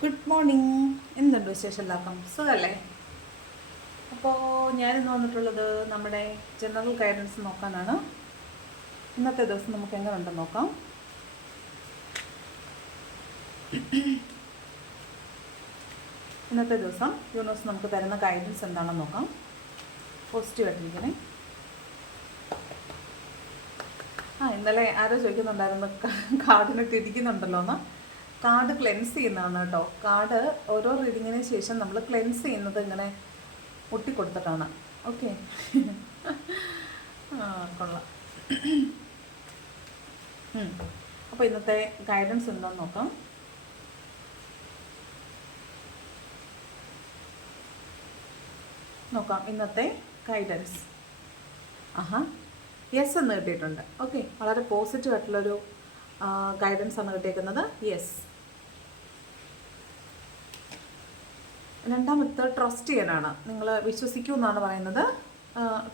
Good morning എന്തുണ്ട് വിശേഷം എല്ലാവർക്കും? സുഖമല്ലേ അപ്പോൾ ഞാനിന്ന് വന്നിട്ടുള്ളത് നമ്മുടെ ജനറൽ ഗൈഡൻസ് നോക്കാനാണ്. ഇന്നത്തെ ദിവസം നമുക്ക് എങ്ങനെ നോക്കാം. ഇന്നത്തെ ദിവസം യൂണിവേഴ്സ് നമുക്ക് തരുന്ന ഗൈഡൻസ് എന്താണെന്ന് നോക്കാം. പോസിറ്റീവ് ആയിട്ടിരിക്കണേ. ആ ഇന്നലെ ആരോ ചോദിക്കുന്നുണ്ടായിരുന്നു കാർഡിനൊക്കെ ഇരിക്കുന്നുണ്ടല്ലോ എന്ന് കാർഡ് ക്ലെൻസ് ചെയ്യുന്നതാണ് കേട്ടോ. കാർഡ് ഓരോ റീഡിങ്ങിന് ശേഷം നമ്മൾ ക്ലെൻസ് ചെയ്യുന്നത് ഇങ്ങനെ ഒട്ടിക്കൊടുത്തിട്ടാണ് ഓക്കെ കൊള്ളാം. അപ്പോൾ ഇന്നത്തെ ഗൈഡൻസ് എന്താണെന്ന് നോക്കാം. നോക്കാം ഇന്നത്തെ ഗൈഡൻസ് ആഹാ. യെസ് എന്ന് കിട്ടിയിട്ടുണ്ട്. ഓക്കെ വളരെ പോസിറ്റീവ് ആയിട്ടുള്ളൊരു ഗൈഡൻസ് ആണ് കിട്ടിയേക്കുന്നത്. യെസ് രണ്ടാമത്തെ ട്രസ്റ്റ് ചെയ്യാനാണ്. നിങ്ങൾ വിശ്വസിക്കൂ എന്നാണ് പറയുന്നത്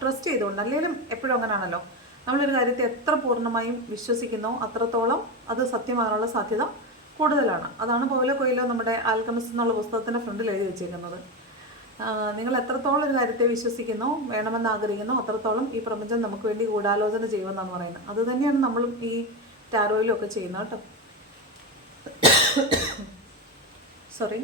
ട്രസ്റ്റ് ചെയ്തുകൊണ്ട് അല്ലെങ്കിലും എപ്പോഴും അങ്ങനെയാണല്ലോ നമ്മളൊരു കാര്യത്തെ എത്ര പൂർണമായും വിശ്വസിക്കുന്നോ അത്രത്തോളം അത് സത്യമാകാനുള്ള സാധ്യത കൂടുതലാണ്. അതാണ് പോലെ കൊയിലോ നമ്മുടെ ആൽക്കമിസ് എന്നുള്ള പുസ്തകത്തിന്റെ ഫ്രണ്ടിൽ എഴുതി വെച്ചിരിക്കുന്നത് നിങ്ങൾ എത്രത്തോളം ഒരു കാര്യത്തെ വിശ്വസിക്കുന്നോ വേണമെന്ന് ആഗ്രഹിക്കുന്നോ അത്രത്തോളം ഈ പ്രപഞ്ചം നമുക്ക് വേണ്ടി ഗൂഢാലോചന ചെയ്യുമെന്നാണ് പറയുന്നത്. അത് തന്നെയാണ് നമ്മളും ഈ ടാരോയിലും ഒക്കെ ചെയ്യുന്നത് കേട്ടോ. Sorry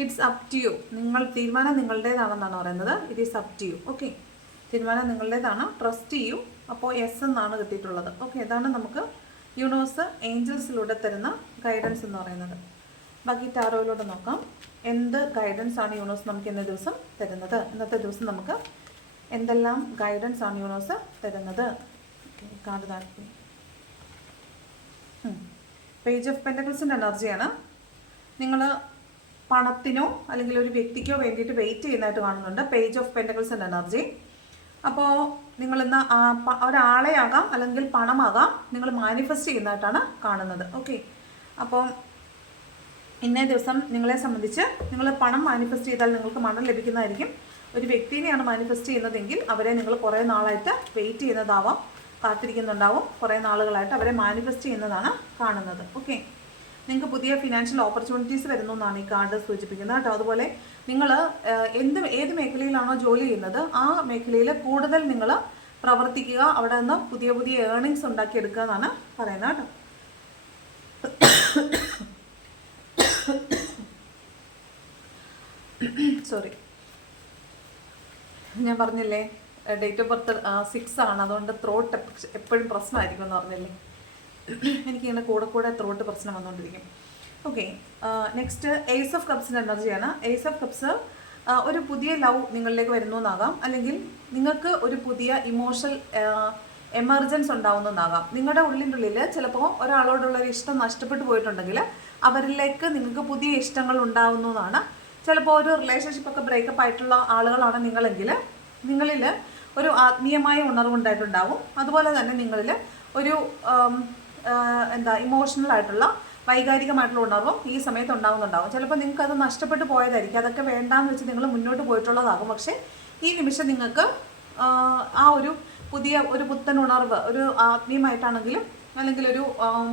it's up to you നിങ്ങൾ തീരുമാനം നിങ്ങളുടേതാണെന്നാണ് പറയുന്നത്. It is up to you okay തീരുമാനം നിങ്ങളുടേതാണ്. ട്രസ്റ്റ് ചെയ്യൂ അപ്പോൾ എസ് എന്നാണ് കിട്ടിയിട്ടുള്ളത്. ഓക്കെ ഇതാണ് നമുക്ക് യൂണിവേഴ്സ് ഏഞ്ചൽസിലൂടെ തരുന്ന ഗൈഡൻസ് എന്ന് പറയുന്നത്. ബാക്കി ടാറോയിലൂടെ നോക്കാം. എന്ത് ഗൈഡൻസ് ആണ് യൂണിവേഴ്സ് നമുക്ക് ഇന്ന ദിവസം തരുന്നത്? ഇന്നത്തെ ദിവസം നമുക്ക് എന്തെല്ലാം ഗൈഡൻസ് ആണ് യൂണിവേഴ്സ് തരുന്നത്? കാർഡ് താല്പര്യം പേജ് ഓഫ് പെന്റക്കിൾസിന്റെ എനർജിയാണ് നിങ്ങൾ പണത്തിനോ അല്ലെങ്കിൽ ഒരു വ്യക്തിക്കോ വേണ്ടിയിട്ട് വെയിറ്റ് ചെയ്യുന്നതായിട്ട് കാണുന്നുണ്ട്. പേജ് ഓഫ് പെന്റക്കിൾസിന്റെ എനർജി അപ്പോൾ നിങ്ങൾ ഇന്ന് ഒരാളെയാകാം അല്ലെങ്കിൽ പണമാകാം നിങ്ങൾ മാനിഫെസ്റ്റ് ചെയ്യുന്നതായിട്ടാണ് കാണുന്നത്. ഓക്കെ അപ്പോൾ ഇന്നേ ദിവസം നിങ്ങളെ സംബന്ധിച്ച് നിങ്ങൾ പണം മാനിഫെസ്റ്റ് ചെയ്താൽ നിങ്ങൾക്ക് മണം ലഭിക്കുന്നതായിരിക്കും. ഒരു വ്യക്തിനെയാണ് മാനിഫെസ്റ്റ് ചെയ്യുന്നതെങ്കിൽ അവരെ നിങ്ങൾ കുറേ നാളായിട്ട് വെയിറ്റ് ചെയ്യുന്നതാവാം കാത്തിരിക്കുന്നുണ്ടാവും. കുറേ നാളുകളായിട്ട് അവരെ മാനിഫെസ്റ്റ് ചെയ്യുന്നതാണ് കാണുന്നത്. ഓക്കെ നിങ്ങൾക്ക് പുതിയ ഫിനാൻഷ്യൽ ഓപ്പർച്യൂണിറ്റീസ് വരുന്നു എന്നാണ് ഈ കാർഡ് സൂചിപ്പിക്കുന്നത് കേട്ടോ. അതുപോലെ നിങ്ങൾ എന്ത് ഏത് മേഖലയിലാണോ ജോലി ചെയ്യുന്നത് ആ മേഖലയിൽ കൂടുതൽ നിങ്ങൾ പ്രവർത്തിക്കുക അവിടെ നിന്ന് പുതിയ പുതിയ ഏർണിങ്സ് ഉണ്ടാക്കിയെടുക്കുക എന്നാണ് പറയുന്നത് കേട്ടോ. സോറി ഞാൻ പറഞ്ഞില്ലേ ഡേറ്റ് ഓഫ് ബർത്ത് സിക്സ് ആണ്. അതുകൊണ്ട് ത്രോട്ട് എപ്പോഴും പ്രശ്നമായിരിക്കും എന്ന് പറഞ്ഞില്ലേ? എനിക്കിങ്ങനെ കൂടെ കൂടെ ത്രോട്ട് പ്രശ്നം വന്നുകൊണ്ടിരിക്കും. ഓക്കെ നെക്സ്റ്റ് ഏസ് ഓഫ് കപ്സിന്റെ എനർജിയാണ് ഏസ് ഓഫ് കപ്സ് ഒരു പുതിയ ലവ് നിങ്ങളിലേക്ക് വരുന്നു എന്നാകാം അല്ലെങ്കിൽ നിങ്ങൾക്ക് ഒരു പുതിയ ഇമോഷണൽ എമർജൻസ് ഉണ്ടാവുന്നതാകാം നിങ്ങളുടെ ഉള്ളിന്റെ ഉള്ളിൽ ചിലപ്പോൾ ഒരാളോടുള്ള ഒരു ഇഷ്ടം നഷ്ടപ്പെട്ടു പോയിട്ടുണ്ടെങ്കിൽ അവരിലേക്ക് നിങ്ങൾക്ക് പുതിയ ഇഷ്ടങ്ങൾ ഉണ്ടാവുന്നു എന്നാണ് ചിലപ്പോൾ ഒരു റിലേഷൻഷിപ്പ് ഒക്കെ ബ്രേക്കപ്പ് ആയിട്ടുള്ള ആളുകളാണ് നിങ്ങളെങ്കിൽ നിങ്ങളിൽ ഒരു ആത്മീയമായ ഉണർവുണ്ടായിട്ടുണ്ടാവും അതുപോലെ തന്നെ നിങ്ങളിൽ ഒരു എന്താ ഇമോഷണൽ ആയിട്ടുള്ള വൈകാരികമായിട്ടുള്ള ഉണർവും ഈ സമയത്ത് ഉണ്ടാവുന്നുണ്ടാവും. ചിലപ്പോൾ നിങ്ങൾക്ക് അത് നഷ്ടപ്പെട്ടു പോയതായിരിക്കും. അതൊക്കെ വേണ്ടാന്ന് വെച്ച് നിങ്ങൾ മുന്നോട്ട് പോയിട്ടുള്ളതാകും. പക്ഷേ ഈ നിമിഷം നിങ്ങൾക്ക് ആ, ഒരു പുതിയ ഒരു പുത്തൻ ഉണർവ് ഒരു ആത്മീയമായിട്ടാണെങ്കിലും അല്ലെങ്കിൽ ഒരു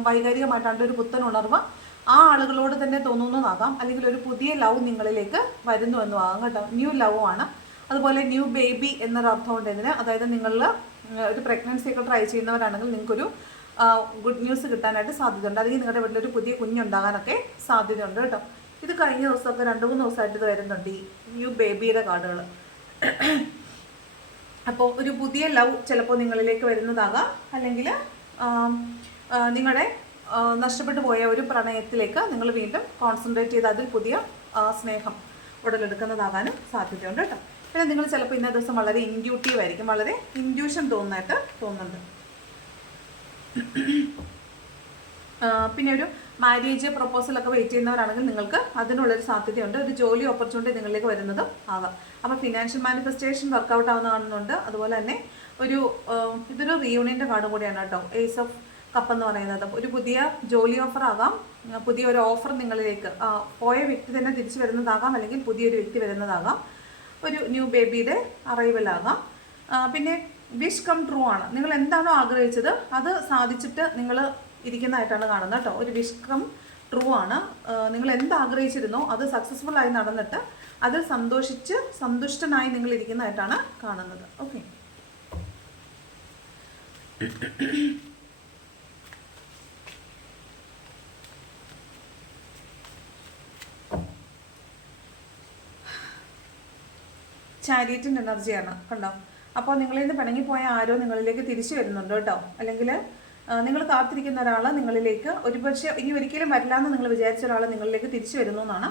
വൈകാരികമായിട്ടാണെങ്കിലും ഒരു പുത്തൻ ഉണർവ് ആ ആളുകളോട് തന്നെ തോന്നുന്നതാകാം. അല്ലെങ്കിൽ ഒരു പുതിയ ലവ് നിങ്ങളിലേക്ക് വരുന്നു എന്നും ആകാം കേട്ടോ. ന്യൂ ലവ് ആണ്. അതുപോലെ ന്യൂ ബേബി എന്നൊരു അർത്ഥമുണ്ട് ഇതിന്. അതായത് നിങ്ങളിൽ ഒരു പ്രഗ്നൻസി ഒക്കെ ട്രൈ ചെയ്യുന്നവരാണെങ്കിൽ നിങ്ങൾക്കൊരു ഗുഡ് ന്യൂസ് കിട്ടാനായിട്ട് സാധ്യതയുണ്ട്. അല്ലെങ്കിൽ നിങ്ങളുടെ വീട്ടിലൊരു പുതിയ കുഞ്ഞുണ്ടാകാനൊക്കെ സാധ്യതയുണ്ട് കേട്ടോ. ഇത് കഴിഞ്ഞ ദിവസമൊക്കെ രണ്ട് മൂന്ന് ദിവസമായിട്ട് ഇത് വരുന്നുണ്ട് ഈ ന്യൂ ബേബിയുടെ കാർഡുകൾ അപ്പോൾ ഒരു പുതിയ ലവ് ചിലപ്പോൾ നിങ്ങളിലേക്ക് വരുന്നതാകാം. അല്ലെങ്കിൽ നിങ്ങളുടെ നഷ്ടപ്പെട്ടു പോയ ഒരു പ്രണയത്തിലേക്ക് നിങ്ങൾ വീണ്ടും കോൺസെൻട്രേറ്റ് ചെയ്ത് അതിൽ പുതിയ സ്നേഹം ഉടലെടുക്കുന്നതാകാനും സാധ്യതയുണ്ട് കേട്ടോ. പിന്നെ നിങ്ങൾ ചിലപ്പോൾ ഇന്നേ ദിവസം വളരെ ഇൻഡ്യൂട്ടീവ് ആയിരിക്കും. വളരെ ഇൻഡ്യൂഷൻ തോന്നുന്നതായിട്ട് തോന്നുന്നുണ്ട്. പിന്നെ ഒരു മാരേജ് പ്രപ്പോസലൊക്കെ വെയിറ്റ് ചെയ്യുന്നവരാണെങ്കിൽ നിങ്ങൾക്ക് അതിനുള്ളൊരു സാധ്യതയുണ്ട്. ഒരു ജോലി ഓപ്പർച്യൂണിറ്റി നിങ്ങളിലേക്ക് വരുന്നതും ആവാം. അപ്പോൾ ഫിനാൻഷ്യൽ മാനിഫെസ്റ്റേഷൻ വർക്കൗട്ട് ആവുന്നതാണെന്നുണ്ട്. അതുപോലെ തന്നെ ഒരു ഇതൊരു റീയൂണിയന്റെ കാർഡും കൂടിയാണ് കേട്ടോ. ഏസ് ഓഫ് കപ്പ് എന്ന് പറയുന്നത്. ഒരു പുതിയ ജോലി ഓഫർ ആകാം പുതിയ ഒരു ഓഫർ നിങ്ങളിലേക്ക് പോയ വ്യക്തി തന്നെ തിരിച്ചു വരുന്നതാകാം. അല്ലെങ്കിൽ പുതിയൊരു വ്യക്തി വരുന്നതാകാം. ഒരു ന്യൂ ബേബിയുടെ അറൈവലാകാം പിന്നെ വിഷ് കം ട്രൂ ആണ്. നിങ്ങൾ എന്താണോ ആഗ്രഹിച്ചത് അത് സാധിച്ചിട്ട് നിങ്ങൾ ഇരിക്കുന്നതായിട്ടാണ് കാണുന്നത് കേട്ടോ. ഒരു വിഷ് കം ട്രൂ ആണ്. നിങ്ങൾ എന്ത് ആഗ്രഹിച്ചിരുന്നോ അത് സക്സസ്ഫുൾ ആയി നടന്നിട്ട് അതിൽ സന്തോഷിച്ച് സന്തുഷ്ടനായി നിങ്ങൾ ഇരിക്കുന്നതായിട്ടാണ് കാണുന്നത്. ഓക്കെ ചാരിയറ്റിന്റെ എനർജിയാണ് കണ്ടോ? അപ്പോൾ നിങ്ങളിൽ നിന്ന് പിണങ്ങിപ്പോയ ആരോ നിങ്ങളിലേക്ക് തിരിച്ചു വരുന്നുണ്ട് കേട്ടോ. അല്ലെങ്കിൽ നിങ്ങൾ കാത്തിരിക്കുന്ന ഒരാൾ നിങ്ങളിലേക്ക് ഒരുപക്ഷെ ഇനി ഒരിക്കലും വരില്ല എന്ന് നിങ്ങൾ വിചാരിച്ച ഒരാൾ നിങ്ങളിലേക്ക് തിരിച്ചു വരുന്നു എന്നാണ്.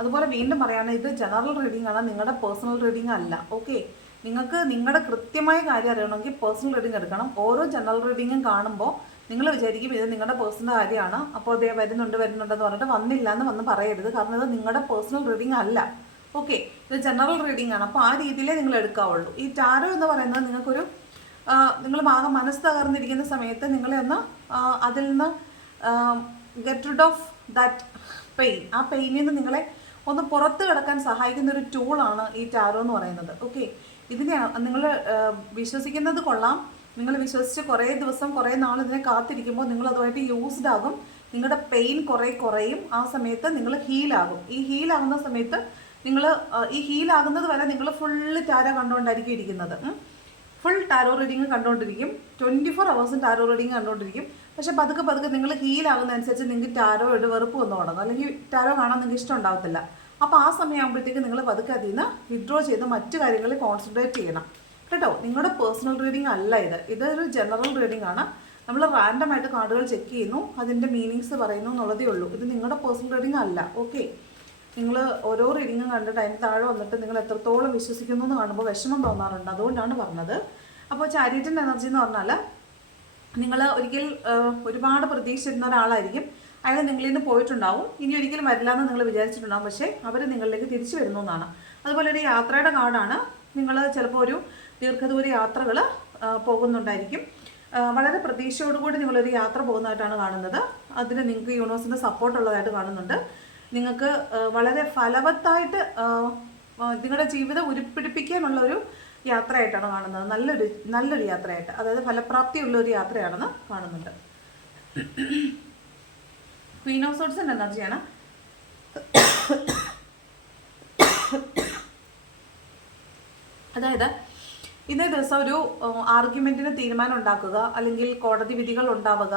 അതുപോലെ വീണ്ടും പറയാണ് ഇത് ജനറൽ റീഡിംഗ് ആണ് നിങ്ങളുടെ പേഴ്സണൽ റീഡിംഗ് അല്ല. ഓക്കെ നിങ്ങൾക്ക് നിങ്ങളുടെ കൃത്യമായ കാര്യം അറിയണമെങ്കിൽ പേഴ്സണൽ റീഡിംഗ് എടുക്കണം. ഓരോ ജനറൽ റീഡിങ്ങും കാണുമ്പോൾ നിങ്ങൾ വിചാരിക്കും ഇത് നിങ്ങളുടെ പേഴ്സണൽ കാര്യമാണ്. അപ്പോൾ അതേ വരുന്നുണ്ട് വരുന്നുണ്ടെന്ന് പറഞ്ഞിട്ട് വന്നില്ല എന്ന് വന്ന് പറയരുത്. കാരണം ഇത് നിങ്ങളുടെ പേഴ്സണൽ റീഡിംഗ് അല്ല. ഓക്കെ ഇത് ജനറൽ റീഡിംഗ് ആണ്. അപ്പോൾ ആ രീതിയിലേ നിങ്ങൾ എടുക്കാവുള്ളൂ. ഈ ടാരോ എന്ന് പറയുന്നത് നിങ്ങൾക്കൊരു നിങ്ങൾ ആകെ മനസ്സ് തകർന്നിരിക്കുന്ന സമയത്ത് നിങ്ങളെ ഒന്ന് അതിൽ നിന്ന് get rid of that pain ആ പെയിനിൽ നിന്ന് നിങ്ങളെ ഒന്ന് പുറത്ത് കിടക്കാൻ സഹായിക്കുന്ന ഒരു ടൂളാണ് ഈ ടാരോ എന്ന് പറയുന്നത്. ഓക്കെ ഇതിനെ നിങ്ങൾ വിശ്വസിക്കുന്നത് കൊള്ളാം. നിങ്ങൾ വിശ്വസിച്ച് കുറേ ദിവസം കുറേ നാൾ ഇതിനെ കാത്തിരിക്കുമ്പോൾ നിങ്ങൾ അതുമായിട്ട് യൂസ്ഡ് ആകും. നിങ്ങളുടെ പെയിൻ കുറേ കുറയും. ആ സമയത്ത് നിങ്ങൾ ഹീലാകും ഈ ഹീലാകുന്ന സമയത്ത് നിങ്ങൾ ഈ ഹീലാകുന്നത് വരെ നിങ്ങൾ ഫുള്ള് ടാര കണ്ടുകൊണ്ടായിരിക്കും ഇരിക്കുന്നത്. ഫുൾ ടാരോ റീഡിങ് കണ്ടുകൊണ്ടിരിക്കും ട്വന്റി ഫോർ അവേഴ്സും ടാരോ റീഡിങ് കണ്ടുകൊണ്ടിരിക്കും പക്ഷെ പതുക്കെ പതുക്കെ നിങ്ങൾ ഹീലാകുന്നതനുസരിച്ച് നിങ്ങൾക്ക് ടാരോയുടെ വെറുപ്പ് വന്നു തുടങ്ങും. അല്ലെങ്കിൽ ടാരോ കാണാൻ നിങ്ങൾക്ക് ഇഷ്ടം ഉണ്ടാവത്തില്ല. അപ്പോൾ ആ സമയമാകുമ്പോഴത്തേക്ക് നിങ്ങൾ പതുക്കെ അതിൽ നിന്ന് വിഡ്രോ ചെയ്ത് മറ്റു കാര്യങ്ങളിൽ കോൺസെൻട്രേറ്റ് ചെയ്യണം. കേട്ടോ? നിങ്ങളുടെ പേഴ്സണൽ റീഡിംഗ് അല്ല ഇത്. ഇതൊരു ജനറൽ റീഡിംഗ് ആണ്. നമ്മൾ റാൻഡമായിട്ട് കാർഡുകൾ ചെക്ക് ചെയ്യുന്നു. അതിന്റെ മീനിങ്സ് പറയുന്നു എന്നുള്ളതേ ഉള്ളൂ. ഇത് നിങ്ങളുടെ പേഴ്സണൽ റീഡിംഗ് അല്ല. ഓക്കെ നിങ്ങൾ ഓരോ റീഡിങ്ങും കണ്ടിട്ട് അതിന് താഴെ വന്നിട്ട് നിങ്ങൾ എത്രത്തോളം വിശ്വസിക്കുന്നു എന്ന് കാണുമ്പോൾ വിഷമം തോന്നാറുണ്ട്. അതുകൊണ്ടാണ് പറഞ്ഞത്. അപ്പോൾ ചാരിറ്റിന്റെ എനർജി എന്ന് പറഞ്ഞാൽ നിങ്ങൾ ഒരിക്കൽ ഒരുപാട് പ്രതീക്ഷിച്ചിരുന്ന ഒരാളായിരിക്കും. അയാൾ നിങ്ങളിൽ നിന്ന് പോയിട്ടുണ്ടാവും. ഇനി ഒരിക്കലും വരില്ല എന്ന് നിങ്ങൾ വിചാരിച്ചിട്ടുണ്ടാവും. പക്ഷേ അവർ നിങ്ങളിലേക്ക് തിരിച്ചു വരുന്നു എന്നാണ്. അതുപോലെ ഒരു യാത്രയുടെ കാർഡാണ് നിങ്ങൾ ചിലപ്പോൾ ഒരു ദീർഘദൂര യാത്രകൾ പോകുന്നുണ്ടായിരിക്കും. വളരെ പ്രതീക്ഷയോടുകൂടി നിങ്ങളൊരു യാത്ര പോകുന്നതായിട്ടാണ് കാണുന്നത്. അതിന് നിങ്ങൾക്ക് യൂണിവേഴ്സിന്റെ സപ്പോർട്ട് ഉള്ളതായിട്ട് കാണുന്നുണ്ട്. നിങ്ങൾക്ക് വളരെ ഫലവത്തായിട്ട് നിങ്ങളുടെ ജീവിതം ഉരുപ്പിടിപ്പിക്കാനുള്ള ഒരു യാത്രയായിട്ടാണ് കാണുന്നത്. നല്ലൊരു നല്ലൊരു യാത്രയായിട്ട്. അതായത് ഫലപ്രാപ്തിയുള്ള ഒരു യാത്രയാണെന്ന് കാണുന്നുണ്ട്. ക്വീൻ ഓഫ് സോട്സിന്റെ എനർജിയാണ്. അതായത് ഇന്നേ ദിവസം ഒരു ആർഗ്യുമെന്റിന് തീരുമാനം ഉണ്ടാക്കുക അല്ലെങ്കിൽ കോടതി വിധികൾ ഉണ്ടാവുക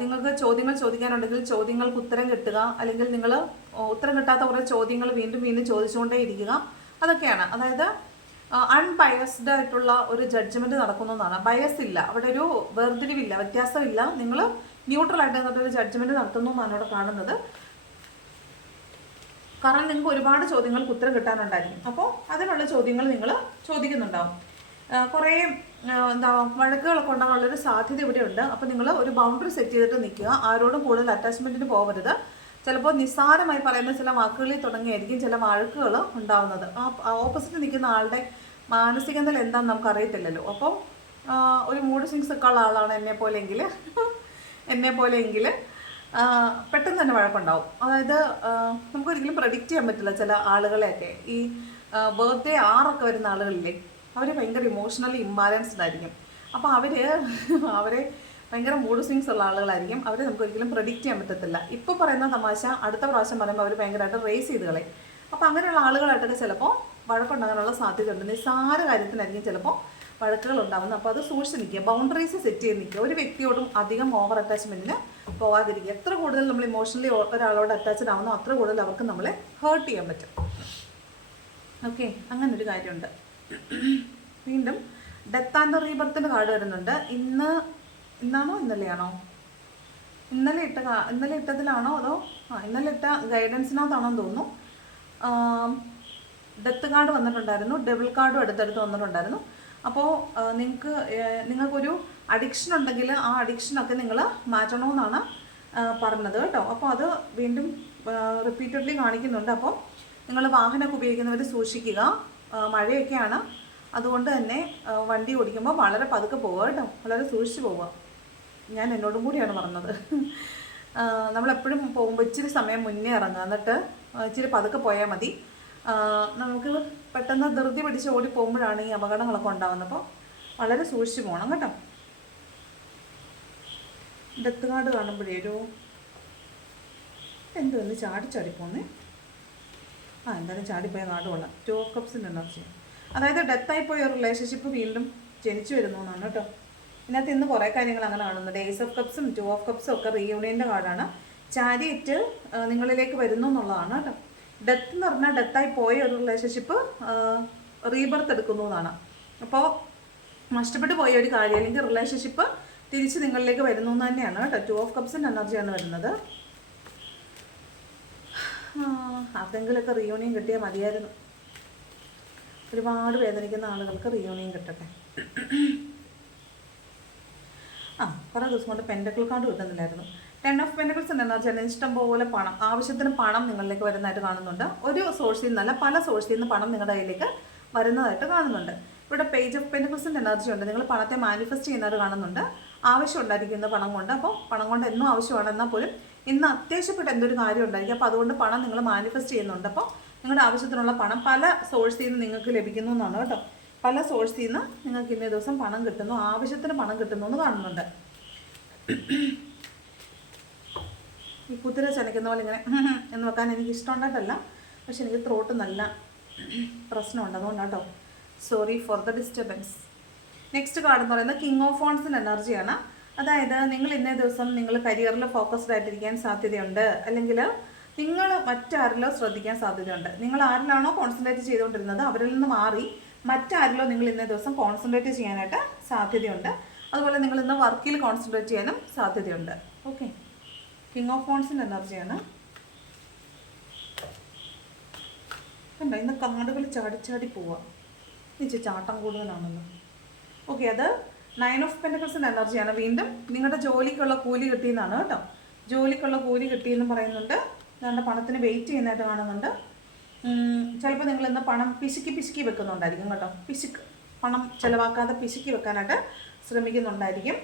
നിങ്ങൾക്ക് ചോദ്യങ്ങൾ ചോദിക്കാനുണ്ടെങ്കിൽ ചോദ്യങ്ങൾക്ക് ഉത്തരം കിട്ടുക. അല്ലെങ്കിൽ നിങ്ങൾ ഉത്തരം കിട്ടാത്ത കുറേ ചോദ്യങ്ങൾ വീണ്ടും വീണ്ടും ചോദിച്ചുകൊണ്ടേ ഇരിക്കുക. അതൊക്കെയാണ്. അതായത് അൺബയസ്ഡ് ആയിട്ടുള്ള ഒരു ജഡ്ജ്മെന്റ് നടക്കുന്നു എന്നാണ്. ബയസ് ഇല്ല. അവിടെ ഒരു വേർതിരിവില്ല വ്യത്യാസമില്ല. നിങ്ങൾ ന്യൂട്രൽ ആയിട്ട് നിന്നിട്ട് ഒരു ജഡ്ജ്മെന്റ് നടത്തുന്നു എന്നാണ് അവിടെ കാണുന്നത്. കാരണം നിങ്ങൾക്ക് ഒരുപാട് ചോദ്യങ്ങൾക്ക് ഉത്തരം കിട്ടാനുണ്ടായിരിക്കും. അപ്പോൾ അതിനുള്ള ചോദ്യങ്ങൾ നിങ്ങൾ ചോദിക്കുന്നുണ്ടാവും. കുറേ എന്താ വഴക്കുകളൊക്കെ ഉണ്ടാകാനുള്ളൊരു സാധ്യത ഇവിടെയുണ്ട്. അപ്പോൾ നിങ്ങൾ ഒരു ബൗണ്ടറി സെറ്റ് ചെയ്തിട്ട് നിൽക്കുക. ആരോടും കൂടുതൽ അറ്റാച്ച്മെന്റിന് പോകരുത്. ചിലപ്പോൾ നിസ്സാരമായി പറയുന്ന ചില വാക്കുകളിൽ തുടങ്ങിയായിരിക്കും ചില വഴക്കുകൾ ഉണ്ടാകുന്നത് ആ ഓപ്പോസിറ്റ് നിൽക്കുന്ന ആളുടെ മാനസിക നില എന്താണെന്ന് നമുക്ക് അറിയത്തില്ലല്ലോ. അപ്പോൾ ഒരു മൂഡ് സ്വിങ്സ് ഒക്കെ ഉള്ള ആളാണ് എന്നെ പോലെങ്കിൽ എന്നെ പോലെയെങ്കിൽ പെട്ടെന്ന് തന്നെ വഴക്കുണ്ടാവും. അതായത് നമുക്കൊരിക്കലും പ്രഡിക്റ്റ് ചെയ്യാൻ പറ്റില്ല ചില ആളുകളെയൊക്കെ. ഈ ബർത്ത്ഡേ ആറൊക്കെ വരുന്ന ആളുകളില്ലേ അവർ ഭയങ്കര ഇമോഷണലി ഇംബാലൻസ്ഡ് ആയിരിക്കും. അപ്പോൾ അവർ അവരെ ഭയങ്കര മൂഡ് സ്വിങ്സ് ഉള്ള ആളുകളായിരിക്കും. അവരെ നമുക്ക് ഒരിക്കലും പ്രഡിക്റ്റ് ചെയ്യാൻ പറ്റത്തില്ല. ഇപ്പോൾ പറയുന്ന തമാശ അടുത്ത പ്രാവശ്യം പറയുമ്പോൾ അവർ ഭയങ്കരമായിട്ട് റേസ് ചെയ്ത് കളയും. അപ്പോൾ അങ്ങനെയുള്ള ആളുകളായിട്ടൊക്കെ ചിലപ്പോൾ വഴക്കുണ്ടാകാനുള്ള സാധ്യതയുണ്ട്. നിസ്സാര കാര്യത്തിനായിരിക്കും ചിലപ്പോൾ വഴക്കുകൾ ഉണ്ടാകുന്നത് അപ്പോൾ അത് സൂക്ഷിച്ച് നിൽക്കുക. ബൗണ്ടറീസ് സെറ്റ് ചെയ്ത് നിൽക്കുക. ഒരു വ്യക്തിയോടും അധികം ഓവർ അറ്റാച്ച്മെന്റിന് പോകാതിരിക്കുക എത്ര കൂടുതൽ നമ്മൾ ഇമോഷണലി ഒരാളോട് അറ്റാച്ച്ഡ് ആവുന്നോ അത്ര കൂടുതൽ അവർക്ക് നമ്മളെ ഹേർട്ട് ചെയ്യാൻ പറ്റും. ഓക്കെ അങ്ങനൊരു കാര്യമുണ്ട്. വീണ്ടും ഡെത്ത് ആൻഡ് റീബർത്തിന്റെ കാർഡ് വരുന്നുണ്ട്. ഇന്ന് ഇന്നാണോ? ഇന്നലെയാണോ? ഇന്നലെ ഇട്ട ഇന്നലെ ഇട്ടതിലാണോ അതോ? ആ ഇന്നലെ ഇട്ട ഗൈഡൻസിനകത്താണോ എന്ന് തോന്നുന്നു. ഡെത്ത് കാർഡ് വന്നിട്ടുണ്ടായിരുന്നു. ഡബിൾ കാർഡും അടുത്തടുത്ത് വന്നിട്ടുണ്ടായിരുന്നു. അപ്പോൾ നിങ്ങൾക്ക് നിങ്ങൾക്കൊരു അഡിക്ഷൻ ഉണ്ടെങ്കിൽ ആ അഡിക്ഷനൊക്കെ നിങ്ങൾ മാറ്റണമെന്നാണ് പറഞ്ഞത് കേട്ടോ. അപ്പോൾ അത് വീണ്ടും റിപ്പീറ്റഡ്ലി കാണിക്കുന്നുണ്ട്. അപ്പോൾ നിങ്ങൾ വാഹനമൊക്കെ ഉപയോഗിക്കുന്നവർ സൂക്ഷിക്കുക. മഴയൊക്കെയാണ്. അതുകൊണ്ട് തന്നെ വണ്ടി ഓടിക്കുമ്പോൾ വളരെ പതുക്കെ പോവുക കേട്ടോ. വളരെ സൂക്ഷിച്ച് പോവുക ഞാൻ എന്നോടും കൂടിയാണ് പറഞ്ഞത്. നമ്മളെപ്പോഴും പോകുമ്പോൾ ഇച്ചിരി സമയം മുന്നേ ഇറങ്ങുക എന്നിട്ട് ഇച്ചിരി പതുക്കെ പോയാൽ മതി. നമുക്ക് പെട്ടെന്ന് ധൃതി പിടിച്ച് ഓടി പോകുമ്പോഴാണ് ഈ അപകടങ്ങളൊക്കെ ഉണ്ടാകുന്നത് അപ്പോൾ വളരെ സൂക്ഷിച്ച് പോകണം കേട്ടോ. ഡെത്ത് കാർഡ് കാണുമ്പോഴേ ഒരു എന്ത് വന്ന് ചാടി ചാടി പോന്നേ? ആ എന്തായാലും ചാടിപ്പോയ നാട് കൊള്ളാം. ടു കപ്സിന്റെ എനർജി. അതായത് ഡെത്തായി പോയ റിലേഷൻഷിപ്പ് വീണ്ടും ജനിച്ചു വരുന്നു എന്നാണ് കേട്ടോ. ഇതിനകത്ത് ഇന്ന് കുറേ കാര്യങ്ങൾ അങ്ങനെ കാണുന്നുണ്ട്. ഏസ് ഓഫ് കപ്സും ടു ഓഫ് കപ്സും ഒക്കെ റീയൂണിയന്റെ കാർഡാണ്. ചാരിയറ്റ് നിങ്ങളിലേക്ക് വരുന്നു എന്നുള്ളതാണ് കേട്ടോ. ഡെത്ത് എന്ന് പറഞ്ഞാൽ ഡെത്തായി പോയ ഒരു റിലേഷൻഷിപ്പ് റീബർത്ത് എടുക്കുന്നു എന്നാണ്. അപ്പോൾ നഷ്ടപ്പെട്ടു പോയ ഒരു കാര്യം അല്ലെങ്കിൽ റിലേഷൻഷിപ്പ് തിരിച്ച് നിങ്ങളിലേക്ക് വരുന്നു എന്ന് തന്നെയാണ് കേട്ടോ. ടു ഓഫ് കപ്സിന്റെ എനർജിയാണ് വരുന്നത്. ആർക്കെങ്കിലുമൊക്കെ റിയൂണിയൻ കിട്ടിയാൽ മതിയായിരുന്നു. ഒരുപാട് വേദനിക്കുന്ന ആളുകൾക്ക് റിയൂണിയൻ കിട്ടട്ടെ. ആ കുറേ ദിവസം കൊണ്ട് പെൻഡക്കിൾ കാർഡ് കിട്ടുന്നില്ലായിരുന്നു. ടെൻ ഓഫ് പെൻഡക്കിൾസ് എനർജിയാണ് ഇഷ്ടം പോലെ പണം ആവശ്യത്തിന് പണം നിങ്ങളിലേക്ക് വരുന്നതായിട്ട് കാണുന്നുണ്ട്. ഒരു സോഴ്സിൽ നിന്നല്ല പല സോഴ്സിൽ നിന്ന് പണം നിങ്ങളുടെ കയ്യിലേക്ക് വരുന്നതായിട്ട് കാണുന്നുണ്ട്. ഇവിടെ പേജ് ഓഫ് പെൻഡക്കിൾസിന്റെ എനർജി ഉണ്ട്. നിങ്ങൾ പണത്തെ മാനിഫെസ്റ്റ് ചെയ്യുന്നതായിട്ട് കാണുന്നുണ്ട്. ആവശ്യം ഉണ്ടായിരിക്കുന്ന പണം കൊണ്ട് അപ്പോൾ പണം കൊണ്ട് എന്നും ആവശ്യമാണ് എന്നാൽ പോലും ഇന്ന് അത്യാവശ്യപ്പെട്ട എന്തൊരു കാര്യം ഉണ്ടായിരിക്കും അപ്പോൾ അതുകൊണ്ട് പണം നിങ്ങൾ മാനിഫെസ്റ്റ് ചെയ്യുന്നുണ്ട്. അപ്പോൾ നിങ്ങളുടെ ആവശ്യത്തിനുള്ള പണം പല സോഴ്സിൽ നിന്ന് നിങ്ങൾക്ക് ലഭിക്കുന്നു എന്നാണ് കേട്ടോ. പല സോഴ്സിൽ നിന്ന് നിങ്ങൾക്ക് ഇന്നേ ദിവസം പണം കിട്ടുന്നു. ആവശ്യത്തിന് പണം കിട്ടുന്നു എന്ന് കാണുന്നുണ്ട്. ഈ കുതിര ചനയ്ക്കുന്ന പോലെ ഇങ്ങനെ എന്ന് വെക്കാൻ എനിക്ക് ഇഷ്ടമുണ്ടായിട്ടല്ല പക്ഷെ എനിക്ക് ത്രോട്ട് നല്ല പ്രശ്നമുണ്ട്. അതുകൊണ്ടാണ് കേട്ടോ. Sorry for the disturbance next card എന്ന് പറയുന്നത് കിങ് ഓഫ് ഫോൺസിന്റെ എനർജിയാണ് അതായത് നിങ്ങൾ ഇന്നേ ദിവസം നിങ്ങൾ കരിയറിൽ ഫോക്കസ്ഡ് ആയിട്ടിരിക്കാൻ സാധ്യതയുണ്ട്. അല്ലെങ്കിൽ നിങ്ങൾ മറ്റാരിലോ ശ്രദ്ധിക്കാൻ സാധ്യതയുണ്ട്. നിങ്ങൾ ആരിലാണോ കോൺസെൻട്രേറ്റ് ചെയ്തുകൊണ്ടിരുന്നത് അവരിൽ നിന്ന് മാറി മറ്റാരിലോ നിങ്ങൾ ഇന്നേ ദിവസം കോൺസെൻട്രേറ്റ് ചെയ്യാനായിട്ട് സാധ്യതയുണ്ട്. അതുപോലെ നിങ്ങൾ ഇന്ന് വർക്കിൽ കോൺസെൻട്രേറ്റ് ചെയ്യാനും സാധ്യതയുണ്ട്. ഓക്കെ കിങ് ഓഫ് ഫോൺസിന്റെ എനർജിയാണ് കണ്ടോ? ഇന്ന് കാടുകൾ ചാടി ചാടി പോവാ. ചാട്ടം കൂടുതലാണല്ലോ. ഓക്കെ അത് നയൻ ഓഫ് പെന്റക്കിൾസിന്റെ എനർജിയാണ് വീണ്ടും നിങ്ങളുടെ ജോലിക്കുള്ള കൂലി കിട്ടിയെന്നാണ് കേട്ടോ. ജോലിക്കുള്ള കൂലി കിട്ടിയെന്ന് പറയുന്നുണ്ട്. നിങ്ങളുടെ പണത്തിന് വെയിറ്റ് ചെയ്യുന്നതായിട്ട് കാണുന്നുണ്ട്. ചിലപ്പോൾ നിങ്ങൾ ഇന്ന് പണം പിശുക്കി പിശുക്കി വെക്കുന്നുണ്ടായിരിക്കും കേട്ടോ. പിശുക്ക് പണം ചിലവാക്കാതെ പിശുക്കി വെക്കാനായിട്ട് ശ്രമിക്കുന്നുണ്ടായിരിക്കും.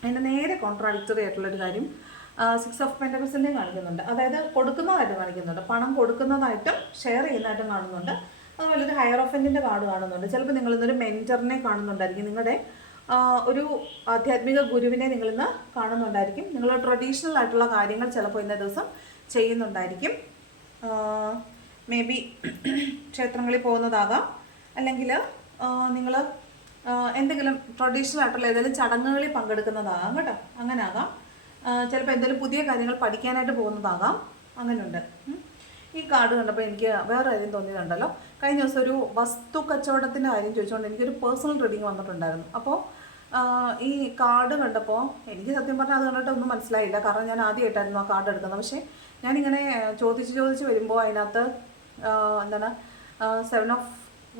അതിന്റെ നേരെ കോൺട്രാഡിക്ടറി ആയിട്ടുള്ളൊരു കാര്യം സിക്സ് ഓഫ് പെന്റക്കിൾസിന്റെയും കാണിക്കുന്നുണ്ട്. അതായത് കൊടുക്കുന്നതായിട്ട് കാണിക്കുന്നുണ്ട്. പണം കൊടുക്കുന്നതായിട്ടും ഷെയർ ചെയ്യുന്നതായിട്ടും കാണുന്നുണ്ട്. അതുപോലെ ഒരു ഹയർ ഓഫന്റിന്റെ കാർഡ് കാണുന്നുണ്ട്. ചിലപ്പോൾ നിങ്ങൾ ഇന്നൊരു മെന്ററിനെ കാണുന്നുണ്ടായിരിക്കും. നിങ്ങളുടെ ഒരു ആധ്യാത്മിക ഗുരുവിനെ നിങ്ങളിന്ന് കാണുന്നുണ്ടായിരിക്കും. നിങ്ങൾ ട്രഡീഷണൽ ആയിട്ടുള്ള കാര്യങ്ങൾ ചിലപ്പോൾ ഇന്നേ ദിവസം ചെയ്യുന്നുണ്ടായിരിക്കും. മേ ബി ക്ഷേത്രങ്ങളിൽ പോകുന്നതാകാം. അല്ലെങ്കിൽ നിങ്ങൾ എന്തെങ്കിലും ട്രഡീഷണൽ ആയിട്ടുള്ള ഏതെങ്കിലും ചടങ്ങുകളിൽ പങ്കെടുക്കുന്നതാകാം കേട്ടോ. അങ്ങനെ ആകാം ചിലപ്പോൾ എന്തെങ്കിലും പുതിയ കാര്യങ്ങൾ പഠിക്കാനായിട്ട് പോകുന്നതാകാം. അങ്ങനെയുണ്ട്. ഈ കാർഡ് കണ്ടപ്പോൾ എനിക്ക് വേറെ കാര്യം തോന്നിയിട്ടുണ്ടല്ലോ കഴിഞ്ഞ ദിവസം ഒരു വസ്തു കച്ചവടത്തിന്റെ കാര്യം ചോദിച്ചുകൊണ്ട് എനിക്കൊരു പേഴ്സണൽ റീഡിങ് വന്നിട്ടുണ്ടായിരുന്നു. അപ്പോൾ ഈ കാർഡ് കണ്ടപ്പോൾ എനിക്ക് സത്യം പറഞ്ഞാൽ അത് കണ്ടിട്ട് ഒന്നും മനസ്സിലായില്ല. കാരണം ഞാൻ ആദ്യമായിട്ടായിരുന്നു ആ കാർഡ് എടുക്കുന്നത്. പക്ഷേ ഞാനിങ്ങനെ ചോദിച്ച് ചോദിച്ച് വരുമ്പോൾ അതിനകത്ത് എന്താണ് സെവൻ ഓഫ്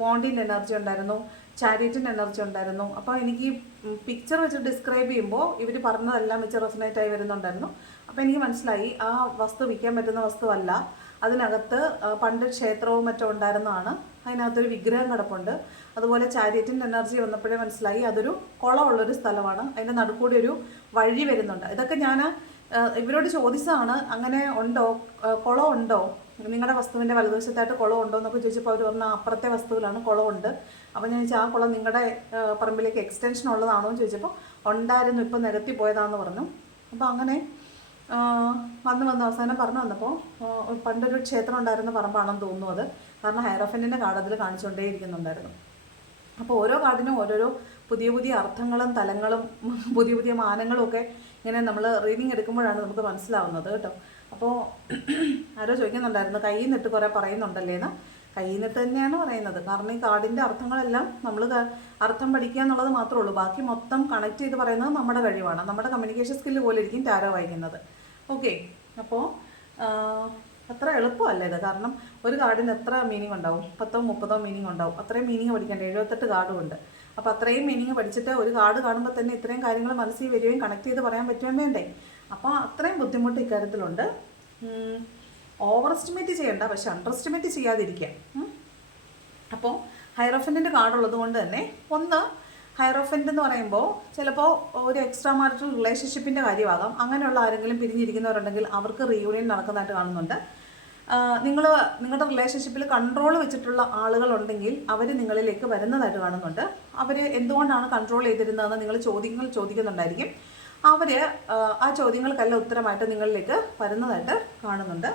വോണ്ടിന്റെ എനർജി ഉണ്ടായിരുന്നു. ചാരിറ്റിന്റെ എനർജി ഉണ്ടായിരുന്നു. അപ്പോൾ എനിക്ക് പിക്ചർ വെച്ച് ഡിസ്ക്രൈബ് ചെയ്യുമ്പോൾ ഇവർ പറഞ്ഞതെല്ലാം വെച്ച് റെസനേറ്റ് ആയി വരുന്നുണ്ടായിരുന്നു. അപ്പോൾ എനിക്ക് മനസ്സിലായി ആ വസ്തു വിൽക്കാൻ പറ്റുന്ന വസ്തുവല്ല അതിനകത്ത് പണ്ട് ക്ഷേത്രവും മറ്റും ഉണ്ടായിരുന്നതാണ്. അതിനകത്തൊരു വിഗ്രഹം കിടപ്പുണ്ട്. അതുപോലെ ചാരിറ്റിന്റെ എനർജി വന്നപ്പോഴേ മനസ്സിലായി അതൊരു കുളമുള്ളൊരു സ്ഥലമാണ്. അതിന്റെ നടുക്കൂടി ഒരു വഴി വരുന്നുണ്ട്. ഇതൊക്കെ ഞാൻ ഇവരോട് ചോദിച്ചതാണ് അങ്ങനെ ഉണ്ടോ? കുളം ഉണ്ടോ? നിങ്ങളുടെ വസ്തുവിന്റെ വലതുവശത്തായിട്ട് കുളം ഉണ്ടോ? എന്നൊക്കെ ചോദിച്ചപ്പോൾ അവർ പറഞ്ഞു അപ്പുറത്തെ വസ്തുവിലാണ് കുളമുണ്ട് അപ്പോൾ ഞാൻ ചോദിച്ചാൽ ആ കുളം നിങ്ങളുടെ പറമ്പിലേക്ക് എക്സ്റ്റൻഷൻ ഉള്ളതാണോ? എന്ന് ചോദിച്ചപ്പോൾ ഉണ്ടായിരുന്നു. ഇപ്പം നിരത്തി പോയതാണെന്ന് പറഞ്ഞു. അപ്പോൾ അങ്ങനെ വന്ന് വന്ന് അവസാനം പറഞ്ഞു വന്നപ്പോൾ പണ്ടൊരു ക്ഷേത്രം ഉണ്ടായിരുന്ന പറമ്പാണെന്ന് തോന്നുന്നു അത്. കാരണം ഹൈറഫന്റിന്റെ കാർഡ് കാണിച്ചുകൊണ്ടേ ഇരിക്കുന്നുണ്ടായിരുന്നു അപ്പോൾ ഓരോ കാർഡിനും ഓരോരോ പുതിയ പുതിയ അർത്ഥങ്ങളും തലങ്ങളും പുതിയ പുതിയ മാനങ്ങളും ഒക്കെ ഇങ്ങനെ നമ്മൾ റീഡിങ് എടുക്കുമ്പോഴാണ് നമുക്ക് മനസ്സിലാവുന്നത് കേട്ടോ. അപ്പോൾ ആരോ ചോദിക്കുന്നുണ്ടായിരുന്നു കയ്യിൽ നിന്നിട്ട് കുറേ പറയുന്നുണ്ടല്ലേന്ന് കയ്യിൽ നിന്നിട്ട് തന്നെയാണ് പറയുന്നത്. കാരണം ഈ കാർഡിന്റെ അർത്ഥങ്ങളെല്ലാം നമ്മൾ അർത്ഥം പഠിക്കുക എന്നുള്ളത് മാത്രമേ ഉള്ളൂ. ബാക്കി മൊത്തം കണക്ട് ചെയ്ത് പറയുന്നത് നമ്മുടെ കഴിവാണ്. നമ്മുടെ കമ്മ്യൂണിക്കേഷൻ സ്കില്ല് പോലെ ഇരിക്കും ടാരോ വായിക്കുന്നത്. ഓക്കെ അപ്പോൾ അത്ര എളുപ്പമല്ല ഇത്. കാരണം ഒരു കാർഡിന് എത്ര മീനിങ് ഉണ്ടാവും? പത്തോ മുപ്പതോ മീനിങ് ഉണ്ടാവും. അത്രയും മീനിങ് പഠിക്കേണ്ട. എഴുപത്തെട്ട് കാർഡും ഉണ്ട്. അപ്പോൾ അത്രയും മീനിങ് പഠിച്ചിട്ട് ഒരു കാർഡ് കാണുമ്പോൾ തന്നെ ഇത്രയും കാര്യങ്ങൾ മനസ്സിൽ വരികയും കണക്ട് ചെയ്ത് പറയാൻ പറ്റുകയും വേണ്ടേ? അപ്പോൾ അത്രയും ബുദ്ധിമുട്ട് ഇക്കാര്യത്തിലുണ്ട്. ഓവർ എസ്റ്റിമേറ്റ് ചെയ്യേണ്ട. പക്ഷെ അണ്ടർ എസ്റ്റിമേറ്റ് ചെയ്യാതിരിക്കുക. അപ്പോൾ ഹൈറോഫന്റിന്റെ കാർഡ് ഉള്ളത് കൊണ്ട് തന്നെ ഒന്ന് ഹൈറോഫന്റ് എന്ന് പറയുമ്പോൾ ചിലപ്പോൾ ഒരു എക്സ്ട്രാ മാരിറ്റൽ റിലേഷൻഷിപ്പിന്റെ കാര്യമാകാം. അങ്ങനെയുള്ള ആരെങ്കിലും പിരിഞ്ഞിരിക്കുന്നവരുണ്ടെങ്കിൽ അവർക്ക് റീയൂണിയൻ നടക്കുന്നതായിട്ട് കാണുന്നുണ്ട്. നിങ്ങൾ നിങ്ങളുടെ റിലേഷൻഷിപ്പിൽ കൺട്രോൾ വെച്ചിട്ടുള്ള ആളുകളുണ്ടെങ്കിൽ അവർ നിങ്ങളിലേക്ക് വരുന്നതായിട്ട് കാണുന്നുണ്ട്. അവർ എന്തുകൊണ്ടാണ് കൺട്രോൾ ചെയ്തിരുന്നതെന്ന് നിങ്ങൾ ചോദ്യങ്ങൾ ചോദിക്കുന്നുണ്ടായിരിക്കും. അവർ ആ ചോദ്യങ്ങൾക്കെല്ലാം ഉത്തരമായിട്ട് നിങ്ങളിലേക്ക് വരുന്നതായിട്ട് കാണുന്നുണ്ട്.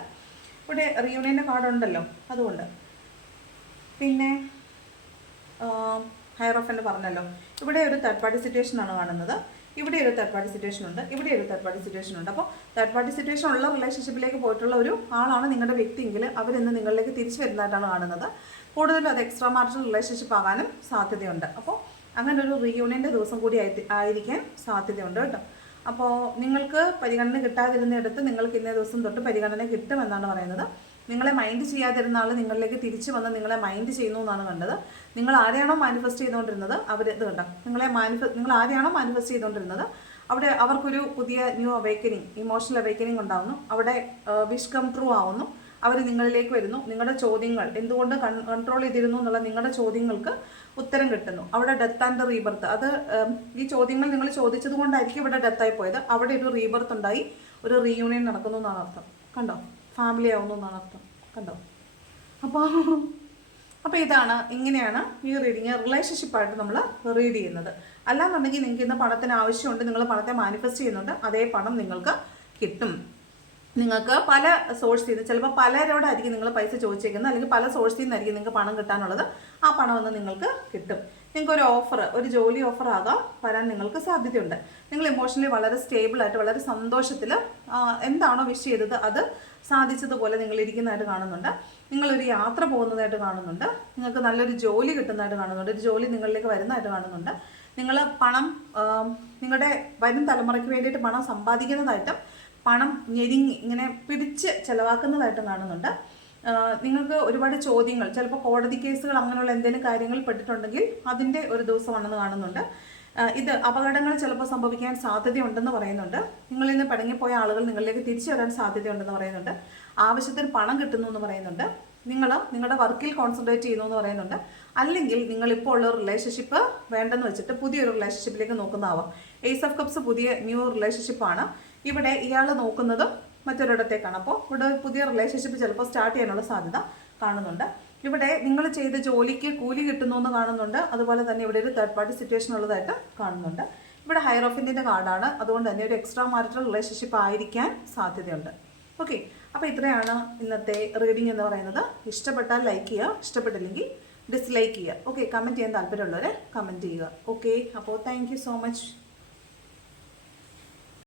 ഇവിടെ റിയൂണിയന്റെ കാർഡ് ഉണ്ടല്ലോ അതുകൊണ്ട്. പിന്നെ ഹയർ ഓഫന്റെ പറഞ്ഞല്ലോ. ഇവിടെ ഒരു തേർഡ് പാർട്ടി സിറ്റുവേഷൻ ആണ് കാണുന്നത്. ഇവിടെ ഒരു തേർഡ് പാർട്ടി സിറ്റുവേഷൻ ഉണ്ട്. ഇവിടെ ഒരു തേർഡ് പാർട്ടി സിറ്റുവേഷൻ ഉണ്ട്. അപ്പോൾ തേർഡ് പാർട്ടി സിറ്റുവേഷൻ ഉള്ള റിലേഷൻഷിപ്പിലേക്ക് പോയിട്ടുള്ള ഒരു ആളാണ് നിങ്ങളുടെ വ്യക്തിയെങ്കിൽ അവരിന്ന് നിങ്ങളിലേക്ക് തിരിച്ചു വരുന്നതായിട്ടാണ് കാണുന്നത്. കൂടുതലും അത് എക്സ്ട്രാ മാർജിനൽ റിലേഷൻഷിപ്പ് ആകാനും സാധ്യതയുണ്ട്. അപ്പോൾ അങ്ങനെ ഒരു റീയൂണിയന്റെ ദിവസം കൂടി ആയി ആയിരിക്കാൻ സാധ്യതയുണ്ട് കേട്ടോ. അപ്പോൾ നിങ്ങൾക്ക് പരിഗണന കിട്ടാതിരുന്നിടത്ത് നിങ്ങൾക്ക് ഇന്നേ ദിവസം തൊട്ട് പരിഗണന കിട്ടുമെന്നാണ് പറയുന്നത്. നിങ്ങളെ മൈൻഡ് ചെയ്യാതിരുന്ന ആൾ നിങ്ങളിലേക്ക് തിരിച്ചു വന്ന് നിങ്ങളെ മൈൻഡ് ചെയ്യുന്നു എന്നാണ് കണ്ടത്. നിങ്ങൾ ആരെയാണോ മാനിഫെസ്റ്റ് ചെയ്തുകൊണ്ടിരുന്നത് അവർ ഇത് കണ്ടോ? നിങ്ങളെ മാനിഫെ നിങ്ങൾ ആരെയാണോ മാനിഫെസ്റ്റ് ചെയ്തുകൊണ്ടിരുന്നത് അവിടെ അവർക്കൊരു പുതിയ ന്യൂ അവേക്കനിങ് ഇമോഷണൽ അവേക്കനിങ് ഉണ്ടാവുന്നു. അവിടെ വിഷ് കം ട്രൂ ആവുന്നു. അവർ നിങ്ങളിലേക്ക് വരുന്നു. നിങ്ങളുടെ ചോദ്യങ്ങൾ എന്തുകൊണ്ട് കൺട്രോൾ ചെയ്തിരുന്നു എന്നുള്ള നിങ്ങളുടെ ചോദ്യങ്ങൾക്ക് ഉത്തരം കിട്ടുന്നു. അവിടെ ഡെത്ത് ആൻഡ് റീബർത്ത് അത് ഈ ചോദ്യങ്ങൾ നിങ്ങൾ ചോദിച്ചത് കൊണ്ടായിരിക്കും ഇവിടെ ഡെത്തായി പോയത്. അവിടെ ഒരു റീബർത്ത് ഉണ്ടായി. ഒരു റീയൂണിയൻ നടക്കുന്നു എന്നാണ് അർത്ഥം. കണ്ടോ? ഫാമിലി ആവുന്നു അർത്ഥം. കണ്ടോ? അപ്പോൾ അപ്പോൾ ഇതാണ് ഇങ്ങനെയാണ് ഈ റീഡിങ് റിലേഷൻഷിപ്പായിട്ട് നമ്മൾ റീഡ് ചെയ്യുന്നത്. അല്ലാന്നുണ്ടെങ്കിൽ നിങ്ങൾക്ക് ഇന്ന് പണത്തിന് ആവശ്യമുണ്ട് നിങ്ങൾ പണത്തെ മാനിഫെസ്റ്റ് ചെയ്യുന്നുണ്ട് അതേ പണം നിങ്ങൾക്ക് കിട്ടും. നിങ്ങൾക്ക് പല സോഴ്സിൽ നിന്ന് ചിലപ്പോൾ പലരോടായിരിക്കും നിങ്ങൾ പൈസ ചോദിച്ചേക്കുന്നത് അല്ലെങ്കിൽ പല സോഴ്സിൽ നിന്നായിരിക്കും നിങ്ങൾക്ക് പണം കിട്ടാനുള്ളത് ആ പണം ഒന്ന് നിങ്ങൾക്ക് കിട്ടും. നിങ്ങൾക്ക് ഒരു ഓഫർ ഒരു ജോലി ഓഫർ ആകാം വരാൻ നിങ്ങൾക്ക് സാധ്യതയുണ്ട്. നിങ്ങൾ ഇമോഷണലി വളരെ സ്റ്റേബിൾ ആയിട്ട് വളരെ സന്തോഷത്തിൽ എന്താണോ വിഷ് ചെയ്തത് അത് സാധിച്ചതുപോലെ നിങ്ങൾ ഇരിക്കുന്നതായിട്ട് കാണുന്നുണ്ട്. നിങ്ങളൊരു യാത്ര പോകുന്നതായിട്ട് കാണുന്നുണ്ട്. നിങ്ങൾക്ക് നല്ലൊരു ജോലി കിട്ടുന്നതായിട്ട് കാണുന്നുണ്ട്. ഒരു ജോലി നിങ്ങളിലേക്ക് വരുന്നതായിട്ട് കാണുന്നുണ്ട്. നിങ്ങൾ പണം നിങ്ങളുടെ വരും തലമുറയ്ക്ക് വേണ്ടിയിട്ട് പണം സമ്പാദിക്കുന്നതായിട്ടും പണം ഞെരുങ്ങി ഇങ്ങനെ പിടിച്ച് ചിലവാക്കുന്നതായിട്ടും കാണുന്നുണ്ട്. നിങ്ങൾക്ക് ഒരുപാട് ചോദ്യങ്ങൾ ചിലപ്പോൾ കോടതി കേസുകൾ അങ്ങനെയുള്ള എന്തെങ്കിലും കാര്യങ്ങൾ പെട്ടിട്ടുണ്ടെങ്കിൽ അതിന്റെ ഒരു ദിവസമാണെന്ന് കാണുന്നുണ്ട്. ഇത് അപകടങ്ങൾ ചിലപ്പോൾ സംഭവിക്കാൻ സാധ്യതയുണ്ടെന്ന് പറയുന്നുണ്ട്. നിങ്ങളിൽ നിന്ന് പിടങ്ങിപ്പോയ ആളുകൾ നിങ്ങളിലേക്ക് തിരിച്ചു വരാൻ സാധ്യതയുണ്ടെന്ന് പറയുന്നുണ്ട്. ആവശ്യത്തിന് പണം കിട്ടുന്നു എന്ന് പറയുന്നുണ്ട്. നിങ്ങൾ നിങ്ങളുടെ വർക്കിൽ കോൺസെൻട്രേറ്റ് ചെയ്യുന്നു എന്ന് പറയുന്നുണ്ട്. അല്ലെങ്കിൽ നിങ്ങൾ ഇപ്പോൾ ഉള്ള റിലേഷൻഷിപ്പ് വേണ്ടെന്ന് വെച്ചിട്ട് പുതിയൊരു റിലേഷൻഷിപ്പിലേക്ക് നോക്കുന്നതാവാം. ഏസ് ഓഫ് കപ്സ് പുതിയ ന്യൂ റിലേഷൻഷിപ്പാണ് ഇവിടെ ഇയാൾ നോക്കുന്നതും മറ്റൊരിടത്തേക്കാണ്. അപ്പോൾ ഇവിടെ പുതിയ റിലേഷൻഷിപ്പ് ചിലപ്പോൾ സ്റ്റാർട്ട് ചെയ്യാനുള്ള സാധ്യത കാണുന്നുണ്ട്. ഇവിടെ നിങ്ങൾ ചെയ്ത ജോലിക്ക് കൂലി കിട്ടുന്നു എന്ന് കാണുന്നുണ്ട്. അതുപോലെ തന്നെ ഇവിടെ ഒരു തേർഡ് പാർട്ടി സിറ്റുവേഷൻ ഉള്ളതായിട്ട് കാണുന്നുണ്ട്. ഇവിടെ ഹയർ ഓഫിന്റെ കാർഡാണ് അതുകൊണ്ട് തന്നെ ഒരു എക്സ്ട്രാ മാരിറ്റൽ റിലേഷൻഷിപ്പ് ആയിരിക്കാൻ സാധ്യതയുണ്ട്. ഓക്കെ അപ്പോൾ ഇത്രയാണ് ഇന്നത്തെ റീഡിംഗ് എന്ന് പറയുന്നത്. ഇഷ്ടപ്പെട്ടാൽ ലൈക്ക് ചെയ്യുക. ഇഷ്ടപ്പെട്ടില്ലെങ്കിൽ ഡിസ്ലൈക്ക് ചെയ്യുക. ഓക്കെ കമന്റ് ചെയ്യാൻ താല്പര്യമുള്ളവരെ കമന്റ് ചെയ്യുക. ഓക്കെ അപ്പോൾ താങ്ക് സോ മച്ച്